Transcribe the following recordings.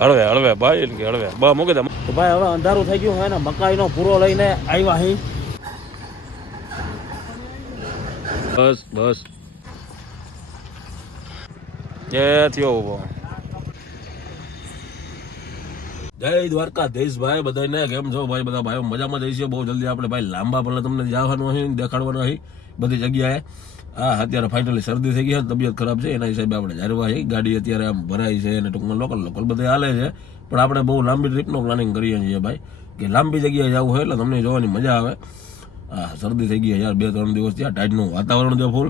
હળવે હળવે ભાઈ કે હળવે બા મૂકી દે તો ભાઈ હવે અંધારું થઈ ગયું હોય ને મકાઈનો પૂરો લઈને આવ્યા અહીં બસ બસ એ થયો ઉભો જય દ્વારકાધીશ ભાઈ બધાને કેમ છો ભાઈ બધા ભાઈઓ મજામાં જઈશું બહુ જલ્દી આપણે ભાઈ લાંબા પહેલા તમને જવાનું અહીં દેખાડવાનું અહીં બધી જગ્યાએ હા અત્યારે ફાઇનલી શરદી થઈ ગઈ છે તબિયત ખરાબ છે એના હિસાબે આપણે જારવા આવી ગાડી અત્યારે આમ ભરાઈ છે અને ટૂંકમાં લોકલ બધે હાલે છે પણ આપણે બહુ લાંબી ટ્રીપનો પ્લાનિંગ કરીએ છીએ ભાઈ કે લાંબી જગ્યાએ જવું હોય એટલે તમને જોવાની મજા આવે હા શરદી થઈ ગઈ યાર 2-3 દિવસ ત્યાં ટાઈટનું વાતાવરણ છે ફૂલ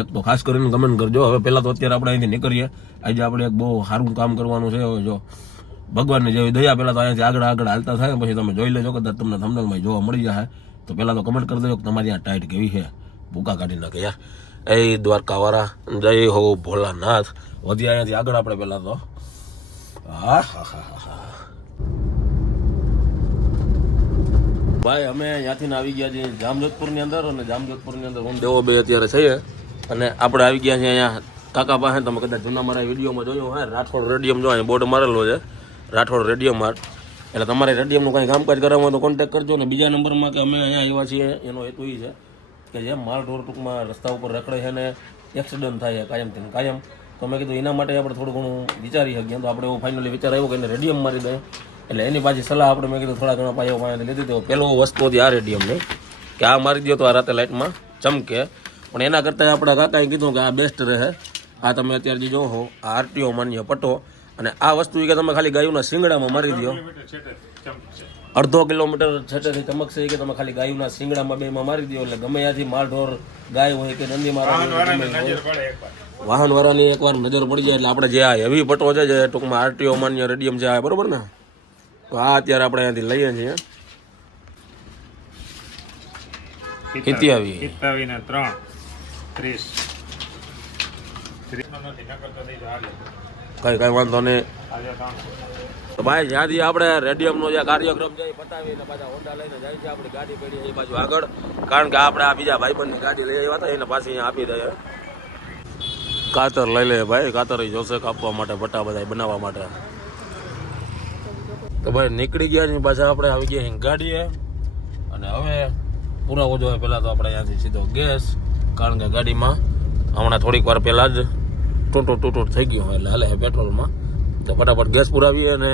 એક તો ખાસ કરીને કમેન્ટ કરજો હવે પહેલાં તો અત્યારે આપણે અહીંથી નીકળીએ આજે આપણે એક બહુ સારું કામ કરવાનું છે હવે જો ભગવાનની જેવી દયા પહેલાં તો અહીંયાથી આગળ હાલતા થાય પછી તમે જોઈ લેજો કદાચ તમને થંબનેલમાં જોવા મળી જાય તો પહેલાં તો કમેન્ટ કરી દેજો કે તમારી ત્યાં ટાઈટ કેવી છે ભૂકા કાઢી નાખે યાર એ દ્વારકાવાળા જય હો ભોલાનાથ વધી અહીંયાથી આગળ આપણે પહેલાં તો હા ભાઈ અમે ત્યાંથી આવી ગયા છીએ જામજોધપુરની અંદર અને જામજોધપુરની અંદર હું દેવો બે અત્યારે છીએ અને આપણે આવી ગયા છીએ અહીંયા કાકા પાસે તમે કદાચ જૂના મારા વિડીયોમાં જોયું હા રાઠોડ રેડિયમ જો અહીંયા બોર્ડ મારેલો છે રાઠોડ રેડિયમ માર્ટ એટલે તમારે રેડિયમનું કંઈ કામકાજ કરાવવું હોય તો કોન્ટેક્ટ કરજો અને બીજા નંબરમાં કે અમે અહીંયા આવ્યા છીએ એનો હેતુ એ છે કે જેમ માલ ઢોર ટૂંકમાં રસ્તા ઉપર રખડે છે અને એક્સિડન્ટ થાય છે કાયમ તો મેં કીધું એના માટે આપણે થોડું ઘણું વિચારી શકીએ તો આપણે એવો ફાઇનલી વિચાર આવ્યો કે એને રેડિયમ મારી દઈએ એટલે એની પાછી સલાહ આપણે મેં કીધું થોડા ઘણા પાયો પાસેથી લીધી તો પહેલો વસ્તુ હતી આ રેડિયમની કે આ મારી દો તો આ રાતે લાઇટમાં ચમકે પણ એના કરતાં આપણા કાકાએ કીધું કે આ બેસ્ટ રહે આ તમે અત્યારે જે જોવો આ આરટીઓ માન્ય પટ્ટો અને આ વસ્તુ કે તમે ખાલી ગાયુના શિંગડામાં મારી દો 1/2 કિલોમીટર છેટેથી ચમકશે કે તમે ખાલી ગાયુના શિંગડામાં બેમાં મારી દો એટલે ગમે ત્યાંથી માલ ઢોર ગાય હોય કે નંદી મારા વાહનવાળાની એકવાર નજર પડી જાય એટલે આપણે જે આ હેવી પટ્ટો છે જે ટૂંકમાં આરટીઓ માન્ય રેડિયમ છે આ બરોબર ને તો આ અત્યારે આપણે અહીંયાથી લઈએ છીએ કઈ વાંધો નહીં તો ભાઈ જ્યાંથી આપણે રેડિયમનો જે કાર્યક્રમ છે એ પતાવીને પાછા હોન્ડા લઈને જાય છે આપણી ગાડી પડી એ બાજુ આગળ કારણ કે આપણે આ બીજા ભાઈબંધની ગાડી લઈ આવ્યા હતા એને પાછી અહીંયા આપી દઈએ કાતર લઈ લે ભાઈ કાતર જોશે કાપવા માટે પટ્ટા બધા બનાવવા માટે તો ભાઈ નીકળી ગયા છે પાછા આપણે આવી ગયા ગાડીએ અને હવે પુરાવો જોઈએ પહેલાં તો આપણે અહીંયાથી સીધો ગેસ કારણ કે ગાડીમાં હમણાં થોડીક વાર પહેલાં જ ટૂંટું થઈ ગયું એટલે હાલે પેટ્રોલમાં તો ફટાફટ ગેસ પુરાવીએ અને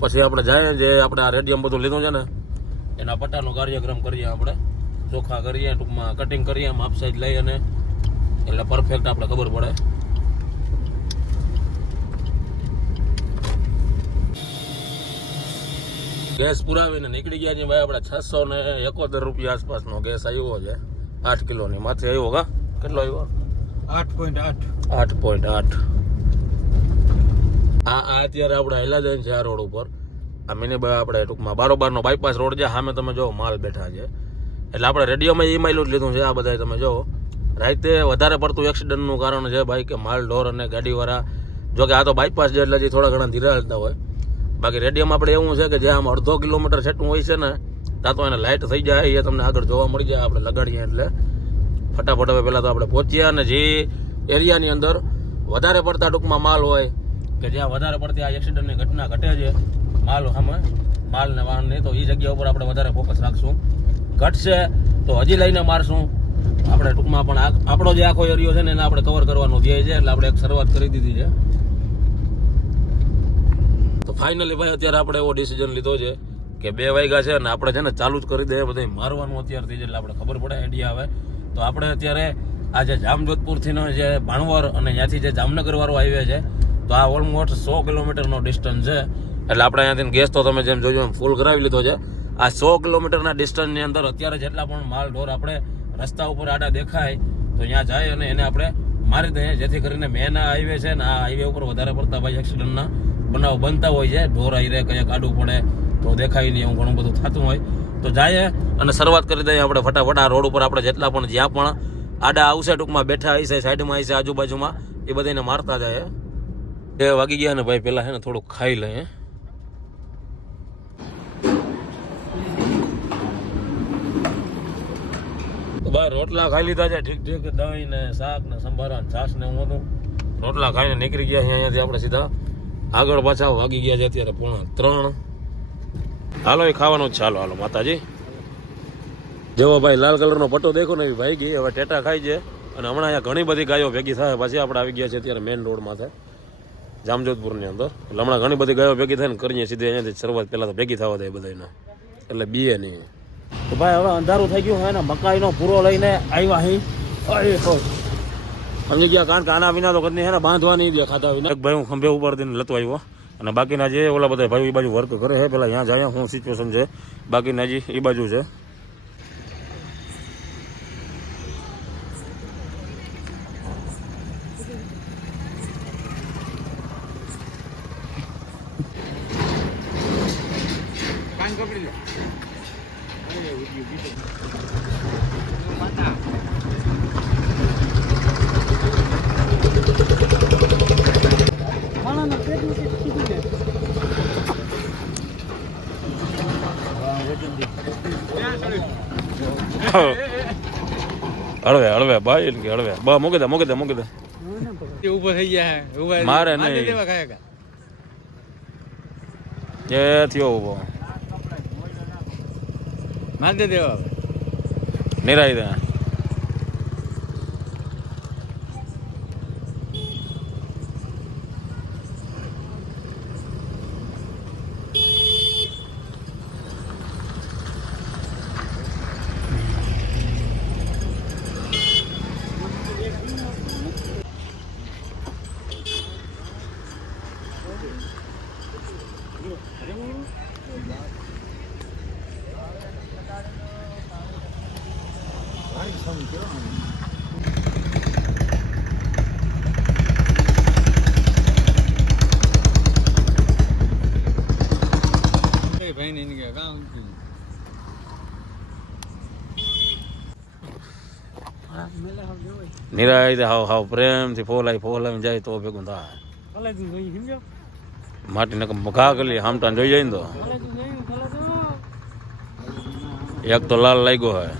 પછી આપણે જાય જે આપણે આ રેડિયમ બધું લીધું છે ને એના પટ્ટાનો કાર્યક્રમ કરીએ આપણે ચોખ્ખા કરીએ ટૂંકમાં કટિંગ કરીએ માપ સાઈઝ લઈ અને એટલે પરફેક્ટ આપણે ખબર પડે ગેસ પુરાવીને નીકળી ગયા છે ભાઈ આપણે 671 રૂપિયા આસપાસનો ગેસ આવ્યો છે 8 કિલોની માથે આવ્યો કા કેટલો આવ્યો 8.8 આ અત્યારે આપણે હેલા જાય છે આ રોડ ઉપર આ મિની આપણે ટૂંકમાં બારોબારનો બાયપાસ રોડ છે સામે તમે જો માલ બેઠા છે એટલે આપણે રેડિયોમાં એ માઇલું જ લીધું છે આ બધા તમે જો રાતે વધારે પડતું એક્સિડન્ટનું કારણ છે ભાઈ કે માલ ઢોર અને ગાડીવાળા જો કે આ તો બાયપાસ છે એટલે થોડા ઘણા ધીરા હાલતા હોય બાકી રેડિયમ આપણે એવું છે કે જે આમ 1/2 કિલોમીટર છેટું હોય છે ને ત્યાં તો એને લાઇટ થઈ જાય એ તમને આગળ જોવા મળી જાય આપણે લગાડીએ એટલે ફટાફટ હવે પહેલાં તો આપણે પહોંચીએ અને જે એરિયાની અંદર વધારે પડતા ટૂંકમાં માલ હોય કે જ્યાં વધારે પડતી આ એક્સિડન્ટની ઘટના ઘટે છે માલ સામે માલ ને વાહન નહીં તો એ જગ્યા ઉપર આપણે વધારે ફોકસ રાખશું ઘટશે તો હજી લઈને મારશું આપણે ટૂંકમાં પણ આપણો જે આખો એરિયો છે ને એને આપણે કવર કરવાનો ધ્યેય છે એટલે આપણે એક શરૂઆત કરી દીધી છે તો ફાઇનલી ભાઈ અત્યારે આપણે એવો ડિસિઝન લીધો છે કે 2 વાગ્યા છે અને આપણે છે ને ચાલુ જ કરી દઈએ બધું મારવાનું અત્યારથી જ એટલે આપણે ખબર પડે આઈડિયા આવે તો આપણે અત્યારે આ જે જામજોધપુરથીનો જે ભાણવર અને ત્યાંથી જે જામનગર વાળો હાઈવે છે તો આ ઓલમોસ્ટ 100 કિલોમીટરનો ડિસ્ટન્સ છે એટલે આપણે અહીંયાથી ગેસ તો તમે જેમ જોયું એમ ફૂલ કરાવી લીધો છે આ 100 કિલોમીટરના ડિસ્ટન્સની અંદર અત્યારે જેટલા પણ માલ ઢોર આપણે રસ્તા ઉપર આડા દેખાય તો ત્યાં જાય અને એને આપણે મારી દઈએ જેથી કરીને મેન આ હાઈવે છે ને આ હાઈવે ઉપર વધારે પડતા ભાઈ એક્સિડન્ટના બનાવ બનતા હોય છે ઢોર આવીને કંઈક આડું પડે તો દેખાય નહીં એવું ઘણું બધું થતું હોય તો જાય અને શરૂઆત કરી દઈએ આપણે ફટાફટ આ રોડ ઉપર આપણે જેટલા પણ જ્યાં પણ આડા આવશે ટૂંકમાં બેઠા હશે સાઈડમાં હશે આજુબાજુમાં એ બધાને મારતા જાય 2 વાગી ગયા ને ભાઈ પહેલાં છે ને થોડુંક ખાઈ લઈએ તો ભાઈ રોટલા ખાઈ લીધા છે ઠીક દહીં ને શાક ને સંભારા ને છાશ ને હું હતું રોટલા ખાઈને નીકળી ગયા અહીંયાથી આપણે સીધા આગળ પાછા વાગી ગયા છે અત્યારે 2:45. હાલો એ ખાવાનું જ છે. હાલો માતાજી. જેવો ભાઈ લાલ કલરનો પટ્ટો દેખો ને એવી ભાઈ ગઈ. હવે ટેટા ખાઈ છે અને હમણાં અહીંયા ઘણી બધી ગાયો ભેગી થાય. પછી આપણે આવી ગયા છે અત્યારે મેઇન રોડમાં થાય જામજોધપુરની અંદર. એટલે હમણાં ઘણી બધી ગાયો ભેગી થાય ને કરીએ સીધે અહીંયાથી શરૂઆત પહેલાં તો ભેગી થવા દે બધાને, એટલે બીએ નહીં. તો ભાઈ હવે અંધારું થઈ ગયું હોય ને મકાઈનો પૂરો લઈને આવ્યા અહીં સમજી ગયા. કારણ કે આના વિના તો કદી ને બાંધવા નહીં દે ખાતા વિના. એક ભાઈ હું ખંભે ઉપર દઈને લતો આવ્યો અને બાકીના જે ઓલા બધા ભાઈ એ બાજુ વર્ક કરે છે પેલા ત્યાં જાય શું સિચ્યુએશન છે. બાકીના હજી એ બાજુ છે. હળવે ભાઈ કે હળવે બા મૂકી દે ઉભો થઈ ગયા મારે નહીં એ થયો ઉભો માર દે દેવા નિરાઈ દે. નિરાય હાવ પ્રેમથી ફોલાવી જાય તો ભેગું થાય. માટી ને ઘા કરી હામટા જોઈ જાય ને તો એક તો લાલ લાગ્યો હોય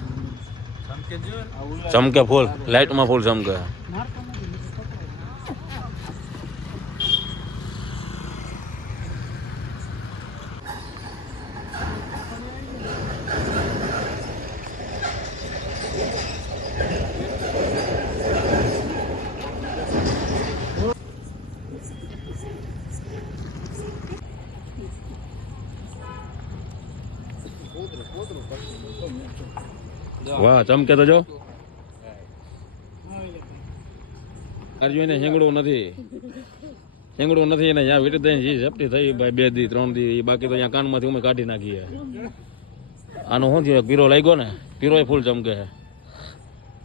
ચમકે ફૂલ લાઈટમાં ફૂલ ચમકે. વાહ ચમકે તો જો જોઈને હેંગડું નથી ને ત્યાં વીટી દઈને ઝપટી થઈ ભાઈ 2 દી 3 દી. બાકી તો અહીંયા કાનમાંથી અમે કાઢી નાખીએ. આનું શું થયું પીરો લાગ્યો ને પીરો ફૂલ ચમકે છે.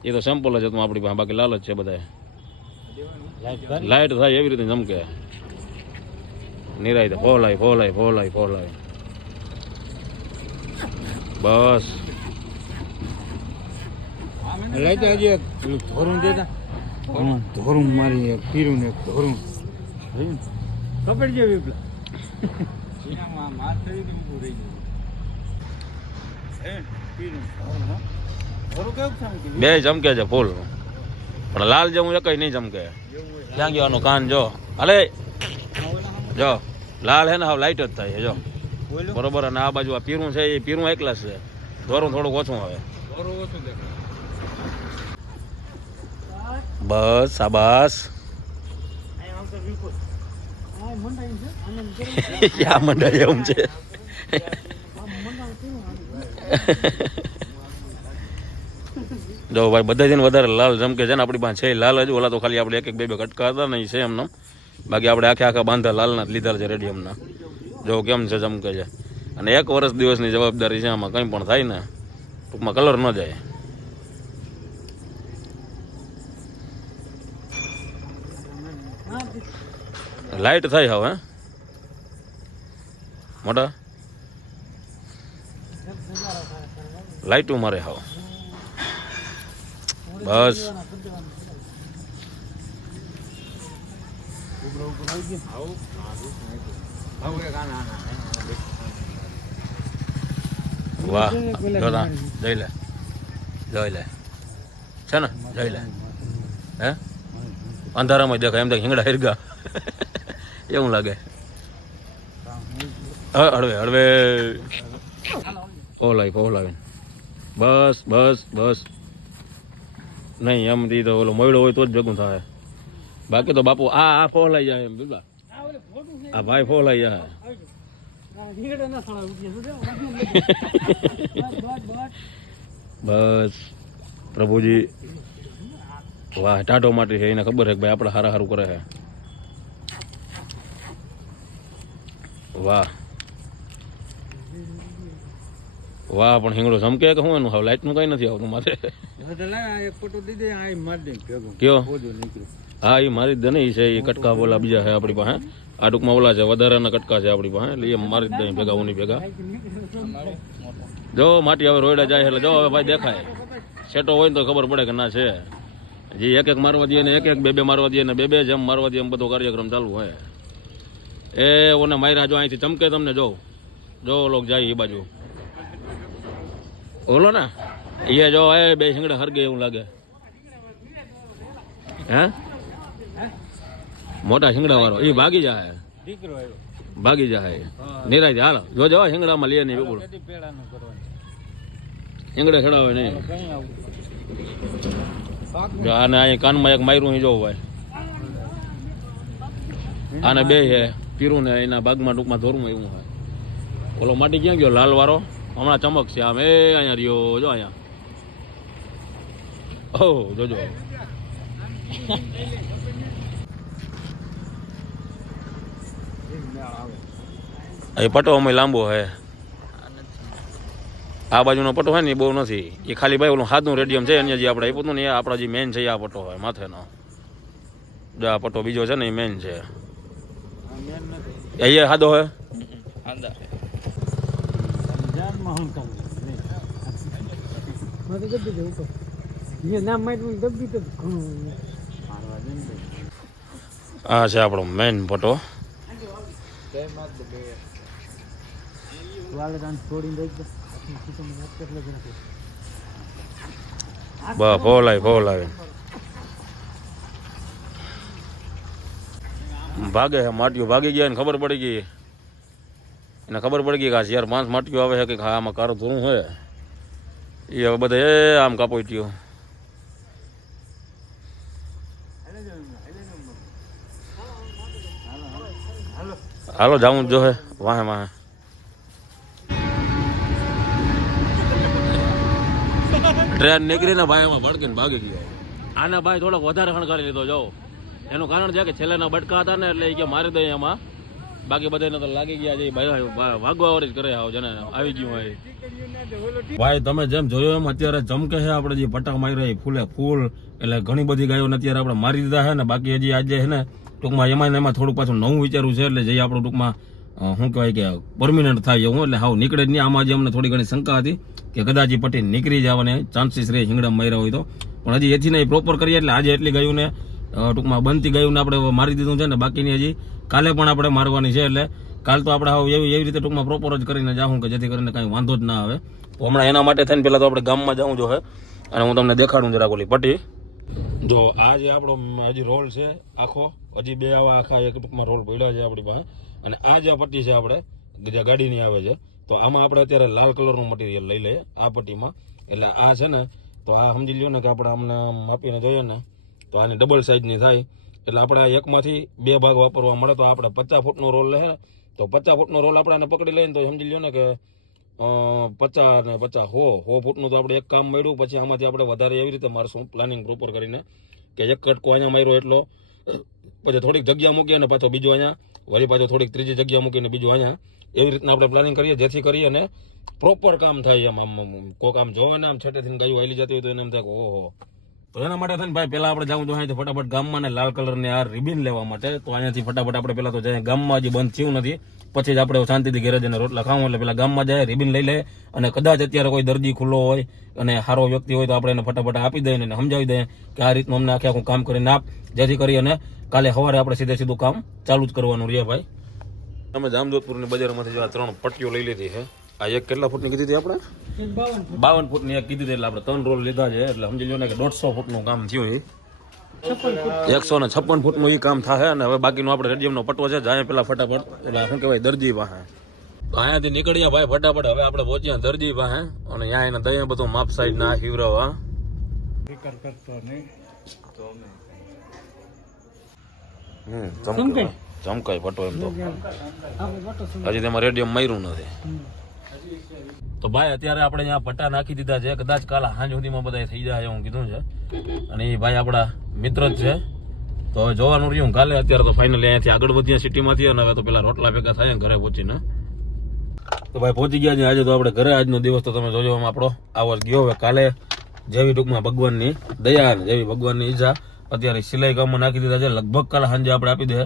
એ તો સેમ્પલ જ હતું આપણી પાસે, બાકી લાલ જ છે બધા. લાઈટ થાય એવી રીતે ચમકે. નિરાય ફોલાય બસ. લાઈટ હજી ધોરું દેતા ધોરું મારી પીરું ને ધોરું કપડ જેવી બે ચમકે છે ફૂલ, પણ લાલ જેવું એક નહીં ચમકે. ક્યાં ગયો કાન જો હાલે જો લાલ હે ને હાવ લાઈટ જ થાય જો બરોબર. અને આ બાજુ આ પીરું છે એ પીરું એકલા છે, ધોરું થોડુંક ઓછું આવે. બસ શાબાશ. યા મંડાય એમ છે. જો ભાઈ બધા છે ને વધારે લાલ ચમકે છે ને આપણી પાસે છે લાલ જ. ઓલા તો ખાલી આપણે 1-1 2-2 કટકા હતા ને છે એમને. બાકી આપણે આખા બાંધા લાલના જ લીધા છે રેડિયમના. જો કેમ છે ચમકે છે. અને 1 વર્ષ દિવસની જવાબદારી છે આમાં. કંઈ પણ થાય ને ટૂંકમાં કલર ન જાય. લાઈટ થાય હવે મોટા લાઈટું મારે હાવ બસ. વાહ જોઈ લે છે ને જોઈ લે હે અંધારામાં દેખાય એમ થાય હિંગડા હિરગા એવું લાગે. હળવે હળવે ઓલાવી બસ બસ બસ નહીં એમથી તો ઓલો મોયડો હોય તો જ ભેગું થાય, બાકી તો બાપુ આ ફોલાઈ જાય એમ બિલબા, આ ભાઈ ફોલાઈ જાય. બસ પ્રભુજી વાહ ટાઢો માટે છે, એને ખબર છે કે ભાઈ આપણે હારા હારું કરે છે. વાહ વાહ પણ હિંગડો ચમકે કે હું એનું હવે લાઈટ નું કઈ નથી આવતું માથે. કયો હા એ મારી જ દે ને એ છે, એ કટકા બોલા બીજા છે આપણી પાસે, આ ટૂંકમાં ઓલા છે વધારાના કટકા છે આપણી પાસે, એટલે એ મારી જ દે ભેગા ઉની ભેગા. જો માટી હવે રોયડા જાય એટલે જો હવે ભાઈ દેખાય, સેટો હોય ને તો ખબર પડે કે ના છે. જે એક એક મારવા દઈએ ને એક એક બે બે મારવા દઈએ ને બે બે જેમ મારવા દઈએ એમ બધો કાર્યક્રમ ચાલુ હોય. એ ઓને માર્યા જો અહીંથી ચમકે તમને જો લોક જાય એ બાજુ ઓલો ને એ જો એ બે શિંગડા હરગે એવું લાગે. હે મોટા શિંગડા વાળો એ ભાગી જાય, ભાગી જાય નિરાય. હાલો જોજો શિંગડામાં લે નહીં બિલકુલ, શિંગડા ચડાવે નહીં. જો આને અહીંયા કાનમાં એક માર્યું જોવું ભાઈ, આને બે છે પીરું ને એના ભાગમાં ટૂંકમાં ધોરું એવું હોય. ઓલો માટી ક્યાં ગયો લાલ વાળો, હમણાં ચમક છે આમ, એ અહીંયા રહ્યો જો અહીંયા. ઓહ જોજો એ પટો અમે લાંબો હે, આ બાજુનો પટો હોય ને એ બહુ નથી, એ ખાલી ભાઈ ઓલું હાથનું રેડિયમ છે એને જે આપણે આપ્યું હતું ને એ આપણા જે મેન છે આ પટો હોય માથેનો. જો આ પટો બીજો છે ને એ મેન છે, એ સાદો હે. આ છે આપણો મેન પટો. ફોલાય ભાગે છે માટીઓ, ભાગી ગયા ને ખબર પડી ગઈ, એને ખબર પડી ગઈ કે આ યાર 5 માટીઓ આવે છે કે આમાં કારું ધોરું હોય એ હવે બધા આમ કાપોટ્યો. હાલો જાવું જો હે વાહે વાહે. ટ્રેન નીકળીને ભાઈ એમાં ભડકીને ભાગી ગયો. આના ભાઈ થોડોક વધારે ખણકારી લીધો જો, એનું કારણ છે કે છેલ્લાના બટકા હતા ને એટલે એ કે મારી દે એમાં, બાકી બધાને તો લાગી ગયા છે ભાગવા વાળી જ કરે આવ જેને આવી ગયું હોય. ભાઈ તમે જેમ જોયો એમ અત્યારે ચમકે છે આપણે જે પટાક મારી ફૂલે ફૂલ, એટલે ઘણી બધી ગાયોને અત્યારે આપણે મારી દીધા છે ને, બાકી હજી આજે છે ને ટૂંકમાં એમાં થોડુંક પાછું નવું વિચારવું છે, એટલે જે આપણું ટૂંકમાં શું કહેવાય કે પરમિનન્ટ થાય એવું, એટલે હાવ નીકળે જ નહીં. આમાં જે અમને થોડી ઘણી શંકા હતી કે કદાચ એ પટ્ટી નીકળી જવાને ચાન્સીસ રહે હિંગડા માર્યા હોય તો, પણ હજી એથી નહીં પ્રોપર કરીએ એટલે આજે એટલી ગાયોને ટૂંકમાં બનતી ગાયોને આપણે મારી દીધું છે ને, બાકીની હજી કાલે પણ આપણે મારવાની છે. એટલે કાલ તો આપણે હાવ એવી રીતે ટૂંકમાં પ્રોપર જ કરીને જાઉં કે જેથી કરીને કાંઈ વાંધો જ ના આવે. તો હમણાં એના માટે થઈને પહેલાં તો આપણે ગામમાં જવું જો હે, અને હું તમને દેખાડું જરાક ઓલી પટ્ટી. જો આ જે આપણો હજી રોલ છે આખો, હજી બે આવા આખા એક ટૂંકમાં રોલ પડ્યા છે આપણી પાસે, અને આ જે પટ્ટી છે આપણે જે ગાડીની આવે છે, તો આમાં આપણે અત્યારે લાલ કલરનું મટીરિયલ લઈ લઈએ આ પટ્ટીમાં. એટલે આ છે ને તો આ સમજી લ્યો ને કે આપણે અમને માપીને જોઈએ ને તો આની ડબલ સાઇઝની થાય, એટલે આપણે એકમાંથી 2 ભાગ વાપરવા મળે. તો આપણે 50 ફૂટનો રોલ લે તો 50 ફૂટનો રોલ આપણે પકડી લઈએ ને તો સમજી લ્યો ને કે 50 ને 50 100 ફૂટનું તો આપણે એક કામ મળ્યું. પછી આમાંથી આપણે વધારે એવી રીતે મારશું પ્લાનિંગ પ્રોપર કરીને કે એક કટકો અહીંયા માર્યો એટલો, પછી થોડીક જગ્યા મૂકીએ અને પાછો બીજો અહીંયા વળી પાછો થોડીક ત્રીજી જગ્યા મૂકીને બીજું અહીંયા, એવી રીતના આપણે પ્લાનિંગ કરીએ જેથી કરી અને પ્રોપર કામ થાય. આમ કોઈક આમ જોવે ને આમ છેટેથી ગાયું હાલી જતી હોય તો એને એમ થાય કે ઓહો. તો એના માટે થઈને ભાઈ પહેલાં આપણે જવું તો અહીંથી ફટાફટ ગામમાં ને લાલ કલરની આ રિબિન લેવા માટે. તો અહીંયાથી ફટાફટ આપણે પહેલાં તો જાય, ગામમાં હજી બંધ થયું નથી, પછી જ આપણે શાંતિથી ઘરે જઈને રોટલા ખાવું, એટલે પહેલાં ગામમાં જાય રિબિન લઈ લે, અને કદાચ અત્યારે કોઈ દર્દી ખુલ્લો હોય અને સારો વ્યક્તિ હોય તો આપણે એને ફટાફટ આપી દઈએ અને સમજાવી દઈએ કે આ રીતનું અમને આખું કામ કરીને આપ, જેથી કરી અને કાલે સવારે આપણે સીધું કામ ચાલુ જ કરવાનું રહે. ભાઈ તમે જામજોધપુરની બજારમાંથી જો આ 3 પટ્ટીઓ લઈ લીધી છે. આ એક કેટલા ફૂટની કીધી હતી આપણે? 52 ફૂટની એક કીધી હતી, એટલે આપણે 3 રોલ લીધા છે, એટલે સમજી લો ને કે 150 ફૂટનું કામ થયું. 156 ફૂટનું એ કામ થાય અને હવે બાકીનું આપણે રેડિયમનો પટવો છે જાય પેલા ફટાફટ એટલે શું કહેવાય દરજી પાસે તો અહીંયાથી નીકળ્યા ભાઈ ફટાફટ હવે આપણે પહોંચ્યા દરજી પાસે અને અહીંયા એને દયા બધું માપ સાઈડ ના હિવરાવા ચમકાય પટો એમ તો હજી તેમાં રેડિયમ માર્યું નથી તો ભાઈ અત્યારે આપણે અહીંયા પટ્ટા નાખી દીધા છે કદાચ કાલ સાંજ સુધીમાં બધા થઈ જાય હું કીધું છે અને એ ભાઈ આપણા મિત્ર જ છે તો હવે જોવાનું રહ્યું કાલે અત્યારે તો ફાઇનલી અહીંયાથી આગળ વધ્યા સિટીમાંથી અને હવે તો પેલા રોટલા ભેગા થાય ઘરે પહોંચીને તો ભાઈ પહોંચી ગયા છે આજે તો આપણે ઘરે આજનો દિવસ તો તમે જોજો આપણો આવો જ ગયો હવે કાલે જેવી ટૂંકમાં ભગવાનની દયા અને જેવી ભગવાનની ઈચ્છા અત્યારે સિલાઈ કામમાં નાખી દીધા છે લગભગ કાલે સાંજે આપણે આપી દે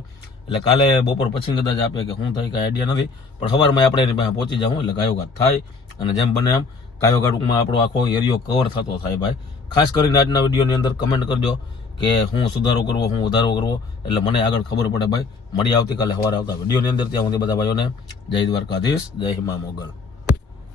એટલે કાલે બપોર પછી કદાચ આપે કે શું થાય કઈ આઈડિયા નથી પણ સવારમાં આપણે એની પાસે પહોંચી જાઉં એટલે ગાયોઘાટ થાય અને જેમ બને એમ ગાયોઘાટ ટૂંકમાં આપણો આખો એરિયો કવર થતો થાય ભાઈ ખાસ કરીને આજના વિડીયોની અંદર કમેન્ટ કરજો કે હું સુધારો કરવો હું વધારો કરવો એટલે મને આગળ ખબર પડે ભાઈ મળી આવતીકાલે સવારે આવતા વિડીયોની અંદર ત્યાં સુધી બધા ભાઈઓને જય દ્વારકાધીશ જય હિમા મોગલ